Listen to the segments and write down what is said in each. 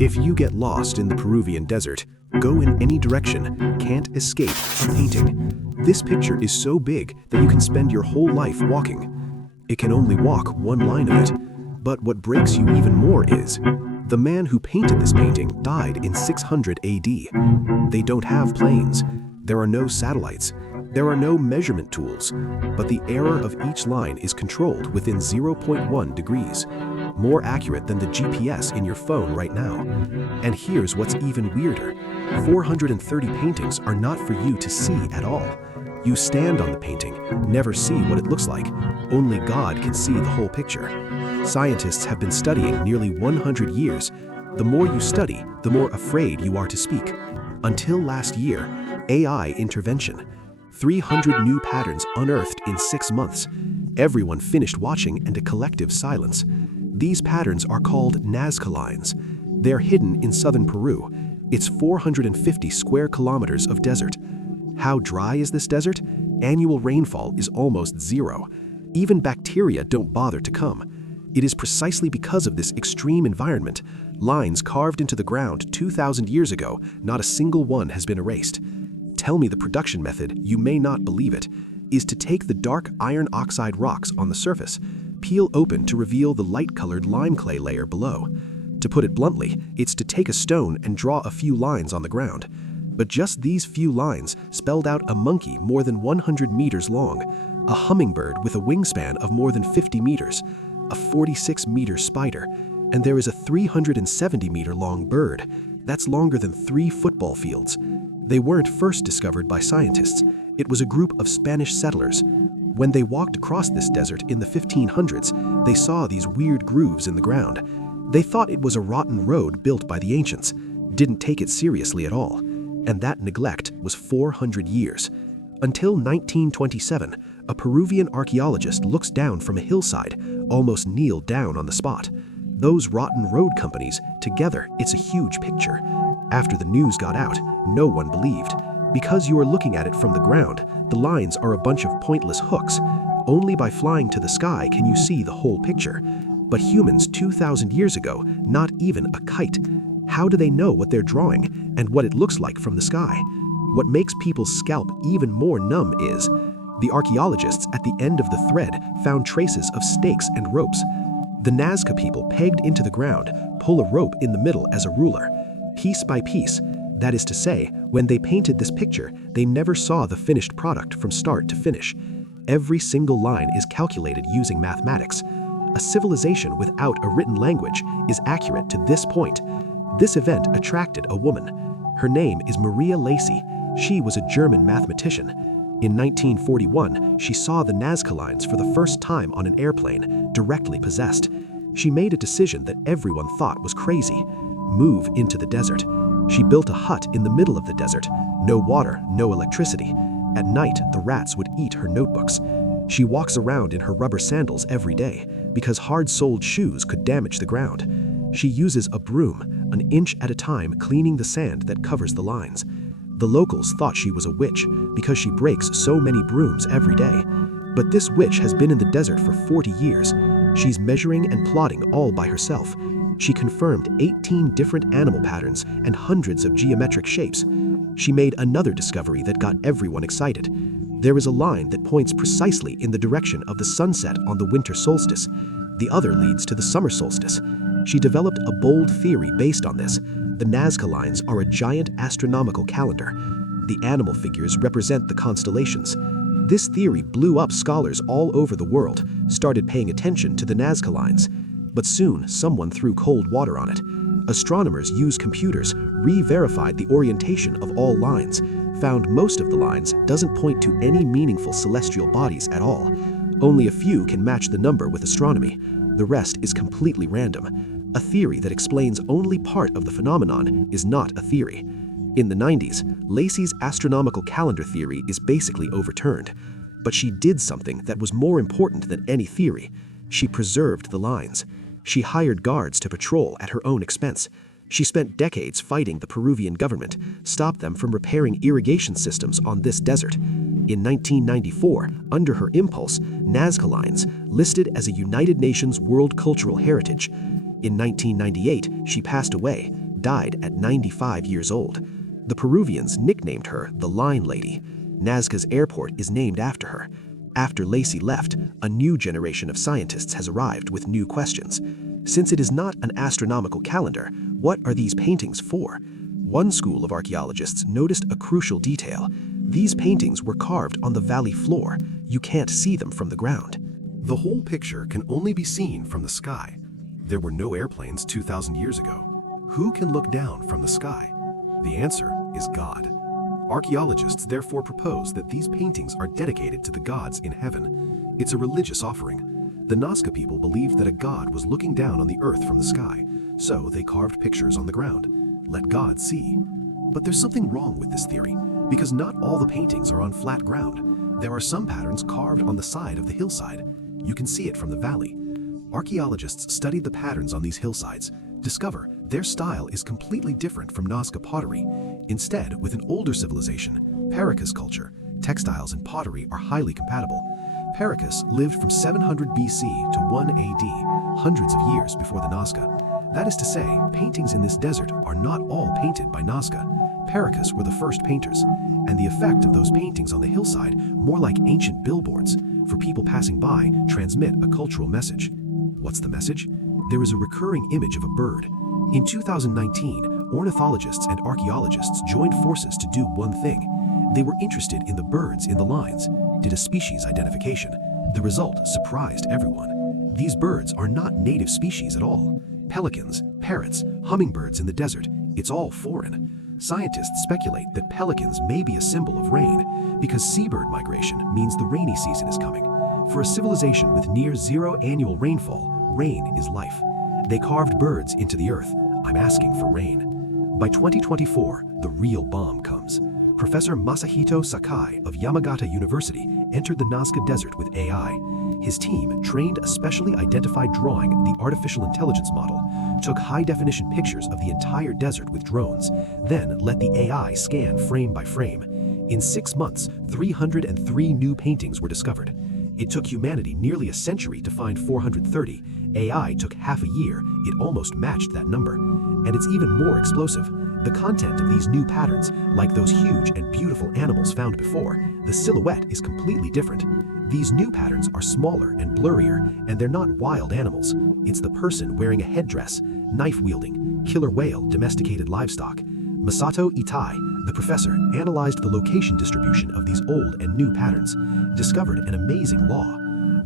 If you get lost in the Peruvian desert, go in any direction, can't escape a painting. This picture is so big that you can spend your whole life walking. It can only walk one line of it. But what breaks you even more is, the man who painted this painting died in 600 AD. They don't have planes. There are no satellites. There are no measurement tools. But the error of each line is controlled within 0.1 degrees. More accurate than the GPS in your phone right now. And here's what's even weirder. 430 paintings are not for you to see at all. You stand on the painting, never see what it looks like. Only God can see the whole picture. Scientists have been studying nearly 100 years. The more you study, the more afraid you are to speak. Until last year, AI intervention. 300 new patterns unearthed in 6 months. Everyone finished watching and a collective silence. These patterns are called Nazca Lines. They're hidden in southern Peru. It's 450 square kilometers of desert. How dry is this desert? Annual rainfall is almost zero. Even bacteria don't bother to come. It is precisely because of this extreme environment, lines carved into the ground 2,000 years ago, not a single one has been erased. Tell me the production method, you may not believe it, is to take the dark iron oxide rocks on the surface, peel open to reveal the light-colored lime clay layer below. To put it bluntly, it's to take a stone and draw a few lines on the ground. But just these few lines spelled out a monkey more than 100 meters long, a hummingbird with a wingspan of more than 50 meters, a 46-meter spider, and there is a 370-meter-long bird. That's longer than 3 football fields. They weren't first discovered by scientists. It was a group of Spanish settlers. When they walked across this desert in the 1500s, they saw these weird grooves in the ground. They thought it was a rotten road built by the ancients, didn't take it seriously at all. And that neglect was 400 years. Until 1927, a Peruvian archaeologist looks down from a hillside, almost kneeled down on the spot. Those rotten road companies, together, it's a huge picture. After the news got out, no one believed. Because you are looking at it from the ground, the lines are a bunch of pointless hooks. Only by flying to the sky can you see the whole picture. But humans 2,000 years ago, not even a kite. How do they know what they're drawing and what it looks like from the sky? What makes people's scalp even more numb is, the archaeologists at the end of the thread found traces of stakes and ropes. The Nazca people pegged into the ground, pull a rope in the middle as a ruler. Piece by piece, that is to say, when they painted this picture, they never saw the finished product from start to finish. Every single line is calculated using mathematics. A civilization without a written language is accurate to this point. This event attracted a woman. Her name is Maria Lacy. She was a German mathematician. In 1941, she saw the Nazca Lines for the first time on an airplane, directly possessed. She made a decision that everyone thought was crazy. Move into the desert. She built a hut in the middle of the desert. No water, no electricity. At night, the rats would eat her notebooks. She walks around in her rubber sandals every day because hard-soled shoes could damage the ground. She uses a broom, an inch at a time, cleaning the sand that covers the lines. The locals thought she was a witch because she breaks so many brooms every day. But this witch has been in the desert for 40 years. She's measuring and plotting all by herself. She confirmed 18 different animal patterns and hundreds of geometric shapes. She made another discovery that got everyone excited. There is a line that points precisely in the direction of the sunset on the winter solstice. The other leads to the summer solstice. She developed a bold theory based on this. The Nazca Lines are a giant astronomical calendar. The animal figures represent the constellations. This theory blew up. Scholars all over the world started paying attention to the Nazca Lines. But soon, someone threw cold water on it. Astronomers used computers, re-verified the orientation of all lines, found most of the lines doesn't point to any meaningful celestial bodies at all. Only a few can match the number with astronomy. The rest is completely random. A theory that explains only part of the phenomenon is not a theory. In the 90s, Lacy's astronomical calendar theory is basically overturned. But she did something that was more important than any theory. She preserved the lines. She hired guards to patrol at her own expense. She spent decades fighting the Peruvian government, stopped them from repairing irrigation systems on this desert. In 1994, under her impulse, Nazca Lines listed as a United Nations World Cultural Heritage. In 1998, she passed away, died at 95 years old. The Peruvians nicknamed her the Line Lady. Nazca's airport is named after her. After Lacey left, a new generation of scientists has arrived with new questions. Since it is not an astronomical calendar, what are these paintings for? One school of archaeologists noticed a crucial detail. These paintings were carved on the valley floor. You can't see them from the ground. The whole picture can only be seen from the sky. There were no airplanes 2,000 years ago. Who can look down from the sky? The answer is God. Archaeologists therefore propose that these paintings are dedicated to the gods in heaven. It's a religious offering. The Nazca people believed that a god was looking down on the earth from the sky, so they carved pictures on the ground. Let God see. But there's something wrong with this theory, because not all the paintings are on flat ground. There are some patterns carved on the side of the hillside. You can see it from the valley. Archaeologists studied the patterns on these hillsides, discover their style is completely different from Nazca pottery. Instead, with an older civilization, Paracas culture, textiles and pottery are highly compatible. Paracas lived from 700 BC to 1 AD, hundreds of years before the Nazca. That is to say, paintings in this desert are not all painted by Nazca. Paracas were the first painters, and the effect of those paintings on the hillside, more like ancient billboards, for people passing by, transmit a cultural message. What's the message? There is a recurring image of a bird. In 2019, ornithologists and archaeologists joined forces to do one thing. They were interested in the birds in the lines, did a species identification. The result surprised everyone. These birds are not native species at all. Pelicans, parrots, hummingbirds in the desert, it's all foreign. Scientists speculate that pelicans may be a symbol of rain, because seabird migration means the rainy season is coming. For a civilization with near zero annual rainfall, rain is life. They carved birds into the earth. I'm asking for rain. By 2024, the real bomb comes. Professor Masahito Sakai of Yamagata University entered the Nazca Desert with AI. His team trained a specially identified drawing, the artificial intelligence model, took high-definition pictures of the entire desert with drones, then let the AI scan frame by frame. In 6 months, 303 new paintings were discovered. It took humanity nearly a century to find 430. AI took half a year. It almost matched that number. And it's even more explosive. The content of these new patterns, like those huge and beautiful animals found before, the silhouette is completely different. These new patterns are smaller and blurrier, and they're not wild animals. It's the person wearing a headdress, knife-wielding, killer whale, domesticated livestock. Masato Itai, the professor, analyzed the location distribution of these old and new patterns, discovered an amazing law.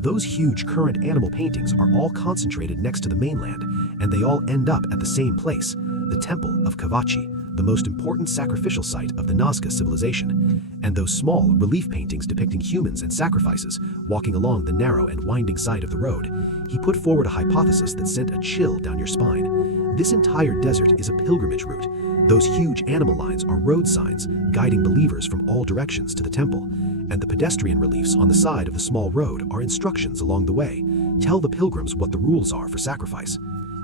Those huge current animal paintings are all concentrated next to the mainland, and they all end up at the same place, the Temple of Cavachi, the most important sacrificial site of the Nazca civilization. And those small relief paintings depicting humans and sacrifices walking along the narrow and winding side of the road. He put forward a hypothesis that sent a chill down your spine. This entire desert is a pilgrimage route. Those huge animal lines are road signs guiding believers from all directions to the temple. And the pedestrian reliefs on the side of the small road are instructions along the way. Tell the pilgrims what the rules are for sacrifice.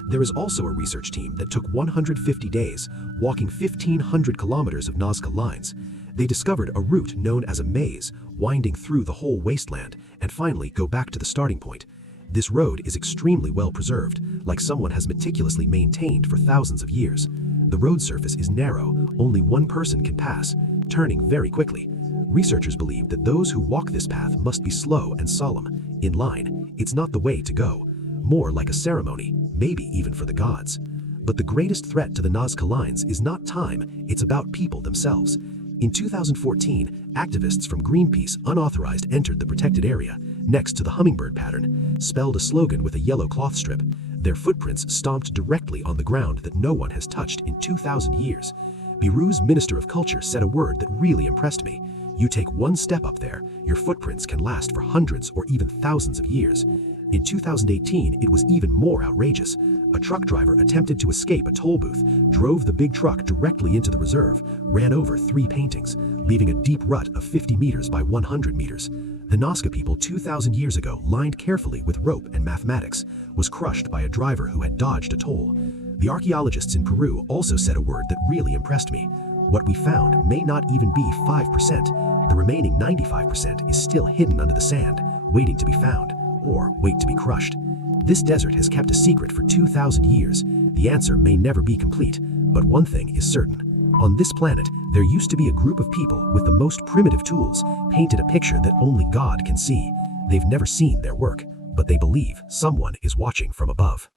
There is also a research team that took 150 days, walking 1,500 kilometers of Nazca Lines. They discovered a route known as a maze, winding through the whole wasteland, and finally go back to the starting point. This road is extremely well preserved, like someone has meticulously maintained for thousands of years. The road surface is narrow, only one person can pass, turning very quickly. Researchers believe that those who walk this path must be slow and solemn. In line, it's not the way to go. More like a ceremony, maybe even for the gods. But the greatest threat to the Nazca Lines is not time, it's about people themselves. In 2014, activists from Greenpeace unauthorized entered the protected area, next to the hummingbird pattern, spelled a slogan with a yellow cloth strip. Their footprints stomped directly on the ground that no one has touched in 2,000 years. Peru's Minister of Culture said a word that really impressed me. You take one step up there, your footprints can last for hundreds or even thousands of years. In 2018, it was even more outrageous. A truck driver attempted to escape a toll booth, drove the big truck directly into the reserve, ran over 3 paintings, leaving a deep rut of 50 meters by 100 meters. The Nazca people 2,000 years ago, lined carefully with rope and mathematics, was crushed by a driver who had dodged a toll. The archaeologists in Peru also said a word that really impressed me. What we found may not even be 5%. The remaining 95% is still hidden under the sand, waiting to be found, or wait to be crushed. This desert has kept a secret for 2,000 years. The answer may never be complete, But one thing is certain. On this planet, there used to be a group of people with the most primitive tools painted a picture that only God can see. They've never seen their work, but they believe someone is watching from above.